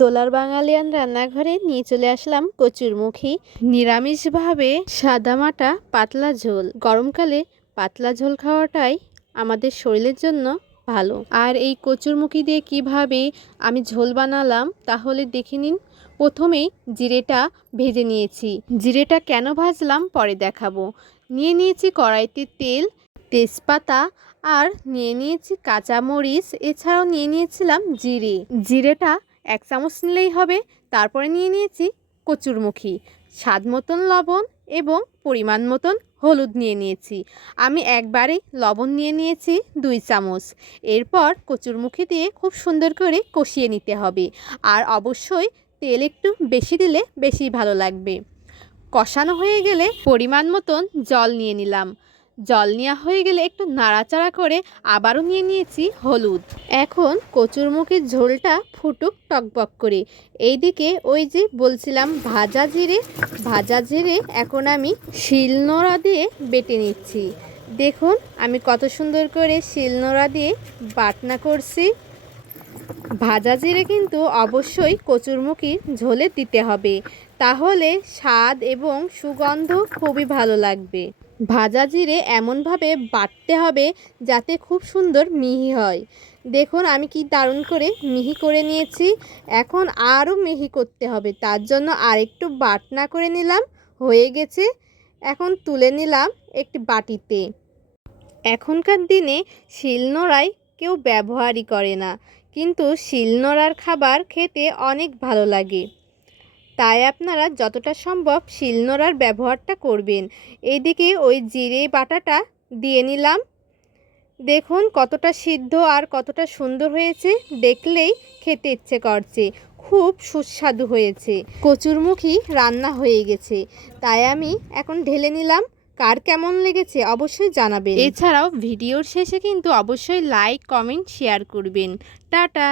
দোলার বাঙালিয়ান রান্নাঘরে নিয়ে চলে আসলাম কচুরমুখী নিরামিষভাবে সাদামাটা পাতলা ঝোল। গরমকালে পাতলা ঝোল খাওয়াটাই আমাদের শরীরের জন্য ভালো। আর এই কচুরমুখী দিয়ে কিভাবে আমি ঝোল বানালাম তাহলে দেখে নিন। প্রথমেই জিরেটা ভেজে নিয়েছি। জিরেটা কেন ভাজলাম পরে দেখাবো। নিয়ে নিয়েছি কড়াইতে তেল, তেজপাতা আর নিয়ে নিয়েছি কাঁচামরিচ, এছাড়াও নিয়ে নিয়েছিলাম জিরেটা 1 চামচ নিলেই হবে। তারপরে নিয়ে নিয়েছি কচুরমুখী, স্বাদ মতন লবণ এবং পরিমাণ মতন হলুদ নিয়ে নিয়েছি। আমি একবারেই লবণ নিয়ে নিয়েছি 2 চামচ। এরপর কচুরমুখী দিয়ে খুব সুন্দর করে কষিয়ে নিতে হবে। আর অবশ্যই তেল একটু বেশি দিলে বেশি ভালো লাগবে। কষানো হয়ে গেলে পরিমাণ মতন জল নিয়ে নিলাম। জল নেওয়া হয়ে গেলে একটু নাড়াচাড়া করে আবারও নিয়ে নিয়েছি হলুদ। এখন কচুরমুখীর ঝোলটা ফুটুক টকবক করে। এইদিকে ওই যে বলছিলাম ভাজা জিরে এখন আমি শিলনোড়া দিয়ে বেটে নিচ্ছি। দেখুন আমি কত সুন্দর করে শিলনোড়া দিয়ে বাটনা করছি। ভাজা জিরে কিন্তু অবশ্যই কচুরমুখীর ঝোলে দিতে হবে, তাহলে স্বাদ এবং সুগন্ধ খুবই ভালো লাগবে। ভাজা জিরে এমনভাবে বাটতে হবে যাতে খুব সুন্দর মিহি হয়। দেখুন আমি কি দারুণ করে মিহি করে নিয়েছি। এখন আরও মিহি করতে হবে, তার জন্য আরেকটু বাটনা করে নিলাম। হয়ে গেছে, এখন তুলে নিলাম একটি বাটিতে। এখনকার দিনে শিলনোড়ায় কেউ ব্যবহারই করে না, কিন্তু শিলনোড়ার খাবার খেতে অনেক ভালো লাগে। তাই আপনারা যতটা সম্ভব শিলনোড়ার ব্যবহারটা করবেন। এইদিকে ওই জিরে বাটাটা দিয়ে নিলাম। দেখুন কতটা সিদ্ধ আর কতটা সুন্দর হয়েছে, দেখলেই খেতে ইচ্ছে করছে। খুব সুস্বাদু হয়েছে। কচুরমুখী রান্না হয়ে গেছে, তাই আমি এখন ঢেলে নিলাম। কার কেমন লেগেছে অবশ্যই জানাবেন। এছাড়াও ভিডিওর শেষে কিন্তু অবশ্যই লাইক, কমেন্ট, শেয়ার করবেন। টাটা।